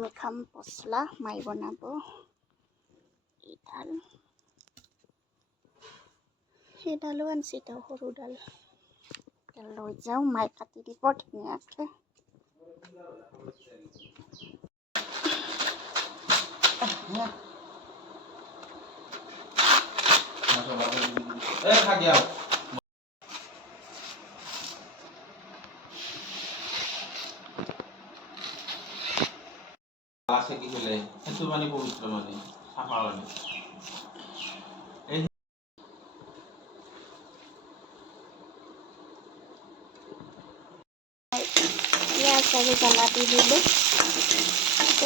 আমি খাম পচলা মাই বনাব এইডাল সেইডালো আনছি তেওঁ সৰুডাল লৈ যাওঁ মাই কাটি দিব ধুনীয়াকৈ আছে কি খেলে সেইটো মানে পবিত্ৰ মানে চাফা মানে পিঁয়াজ আৰু জ্বলা দি দিলোঁ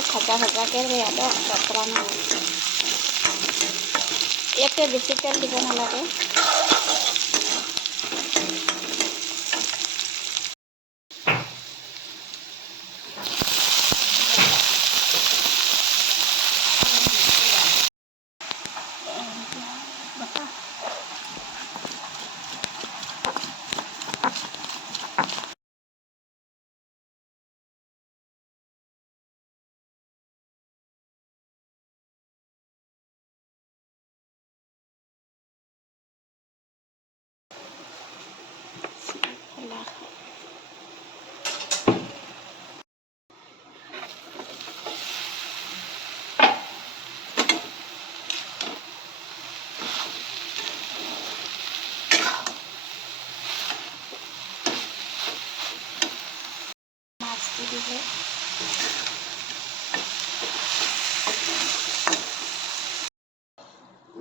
ভাজা ভাজাকৈ বেয়া বতৰা নাই ইয়াতে বেছি তেল দিব নালাগে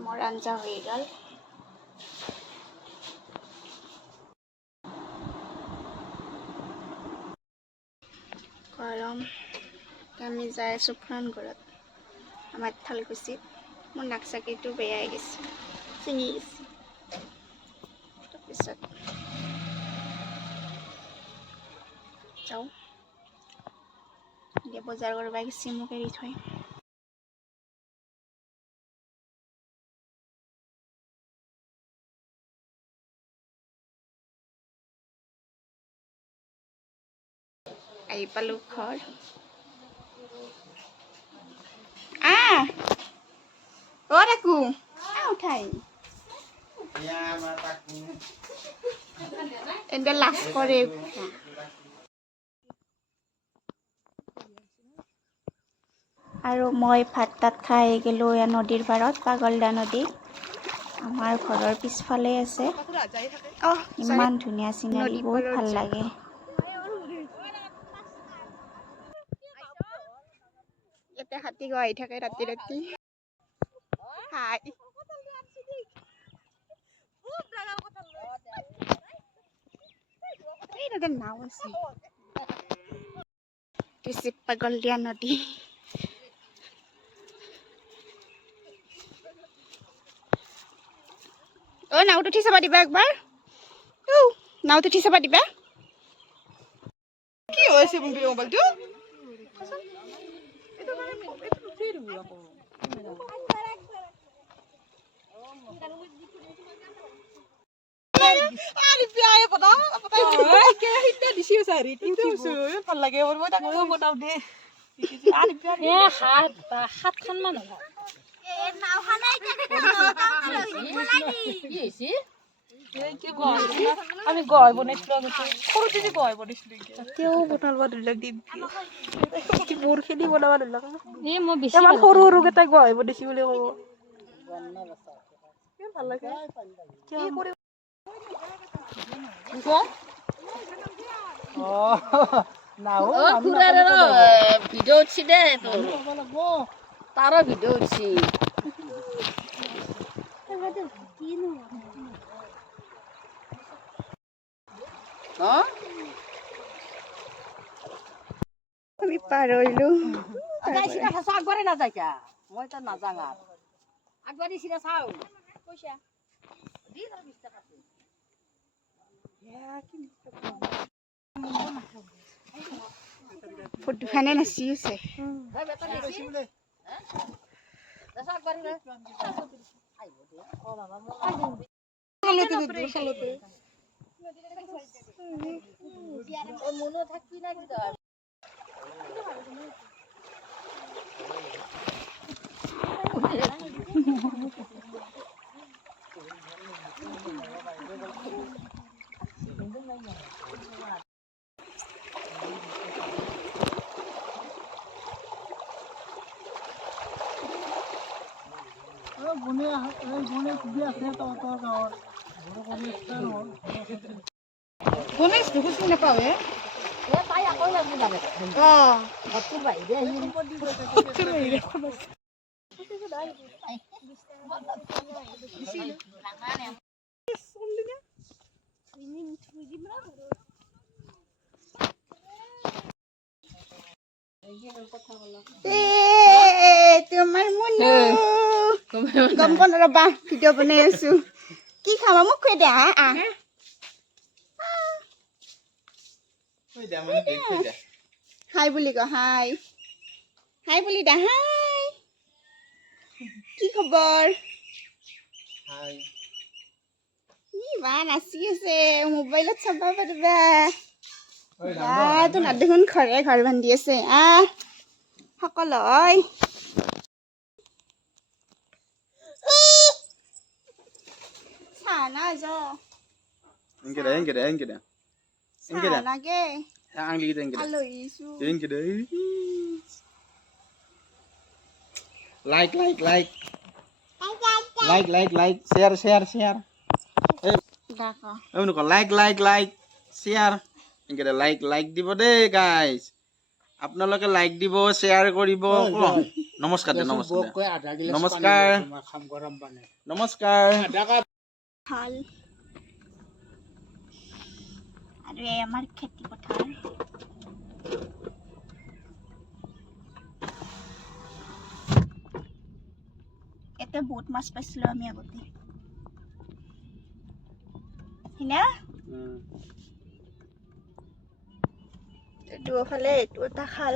মোৰ আঞ্জা হৈ গ'ল গৰম আমি যাই আছোঁ ফ্ৰাণ ঘৰত আমাৰ থালকুচিত মোৰ নাক চাকিটো বেয়াই গৈছে ছিঙি গৈছে তাৰপিছত যাওঁ এতিয়া বজাৰ কৰিব গৈছে মোক এৰি থৈ আহি পালোঁ ঘৰ ৰাখো উঠাই এনে লাভ কৰে আৰু মই ভাত তাত খাই গ'লোঁ এয়া নদীৰ পাৰত পাগলদা নদী আমাৰ ঘৰৰ পিছফালে আছে ইমান ধুনীয়া চিনাৰী বহুত ভাল লাগে ইয়াতে হাতী গৈ আহি থাকে ৰাতি ৰাতি হাই নাও আছে পাগলদিয়া নদী নাওত উঠি চাবা দিবা একবাৰ নাওত উঠি চাবা দিবা কি হৈছে মোবাইলটো ভাল লাগে সাতখনমান হ'ব আমি গয় বনাইছিলো সৰুতে যে গয় বনাইছিলো এতিয়াও বনাব ধৰিলাক দিম মোৰ খিনি বনাব ধৰিলাক ইমান সৰু সৰু কেইটা গয় বনাইছি বুলি ক'ব ভাল লাগে ভিডিঅ' উঠছি দে তাৰ ভিডিঅ' উঠছি আমি পাৰ হইলো আগবাৰে নাযায় মই তাত নাযাওঁ আগবাৰি চিধা চাওঁ পইচা ফটোখানে নাচি আছে গণেশ দেখো চিনি নাপাওঁ হে তোমাৰ মুনু গম পোৱা নাই ৰ'বা ভিডিঅ' বনাই আছো কি খাবা মোক খুৱাই দিয়া হাই বুলি ক হাই হাই বুলি দা হাই কি খবৰ বা নাচি আছে মোবাইলত চাব পাৰিবা তো না দেখোন ঘৰে ঘৰ বান্ধি আছে সকলো হয় চানা য লাগে আলহিছো Like, share. দেখো Like, share. Like দিব দে guys. আপোনালোকে লাইক দিব, শ্বেয়াৰ কৰিব। নমস্কাৰ। ভাল আৰু এই আমাৰ খেতি পথাৰ এতে বহুত মাছ পাইছিলো আমি আগতে হিনা দুফালে এইটো এটা খাল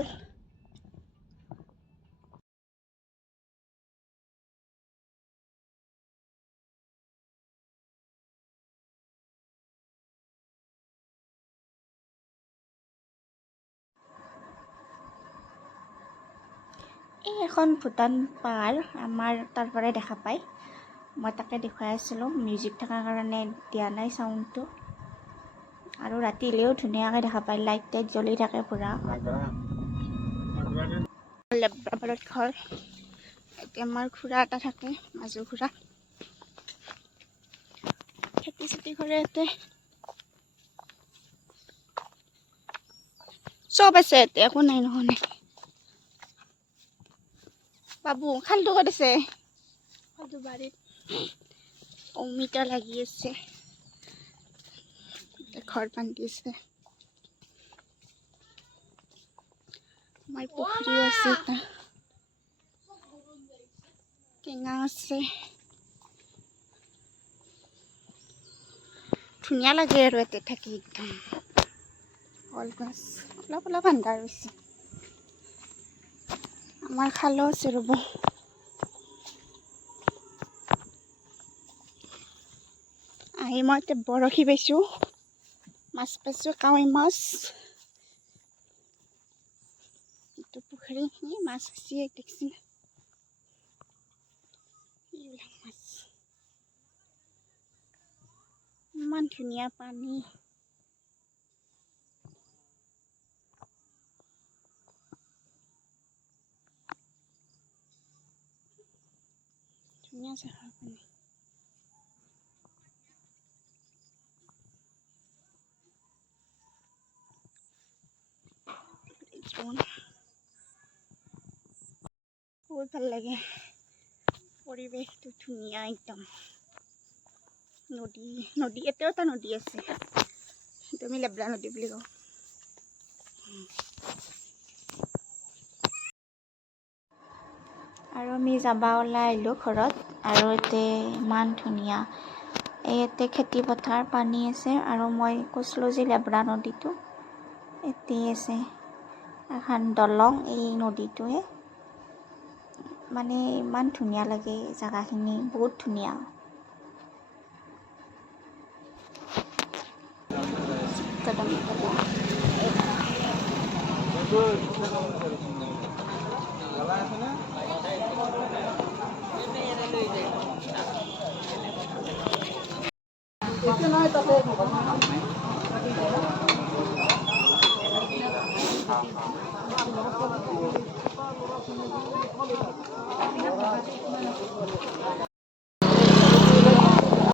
এই এখন ভূটান পাহাৰ আমাৰ তাৰ পৰাই দেখা পায় মই তাকে দেখুৱাই আছিলোঁ মিউজিক থকাৰ কাৰণে দিয়া নাই চাউণ্ডটো আৰু ৰাতিলেও ধুনীয়াকৈ দেখা পায় লাইট টাইট জ্বলি থাকে পুৰা লেব্ৰাবাৰত ঘৰ এতিয়া আমাৰ খুৰা এটা থাকে মাজু খুৰা খেতি চেতি কৰে ইয়াতে চব আছে ইয়াতে একো নাই নহ'লে বাবু খালটো ক'ত আছে খালটো বাৰীত অমিতা লাগি আছে ঘৰ বান্ধি আছে আমাৰ পুখুৰীও আছে এটা টেঙা আছে ধুনীয়া লাগে আৰু ইয়াতে থাকি একদম কলগছ অলপ আন্ধাৰ হৈছে আমাৰ খালো আছে ৰ'ব আহি মই এতিয়া বৰশী পাইছোঁ মাছ পাইছোঁ কাৱৈ মাছ এইটো পুখুৰী মাছ আছে দেখছি এইবিলাক মাছ ইমান ধুনীয়া পানী ধুনীয়া জেগাৰ পানী বহুত ভাল লাগে পৰিৱেশটো ধুনীয়া একদম নদী এটাও এটা নদী আছে সেইটো আমি লেব্ৰা নদী বুলি কওঁ আৰু আমি যাবা ওলাই আহিলোঁ ঘৰত আৰু ইয়াতে ইমান ধুনীয়া ইয়াতে খেতি পথাৰ পানী আছে আৰু মই কৈছিলোঁ যে লেব্ৰা নদীটো এতেই আছে এখন দলং এই নদীটোৱে মানে ইমান ধুনীয়া লাগে জেগাখিনি বহুত ধুনীয়া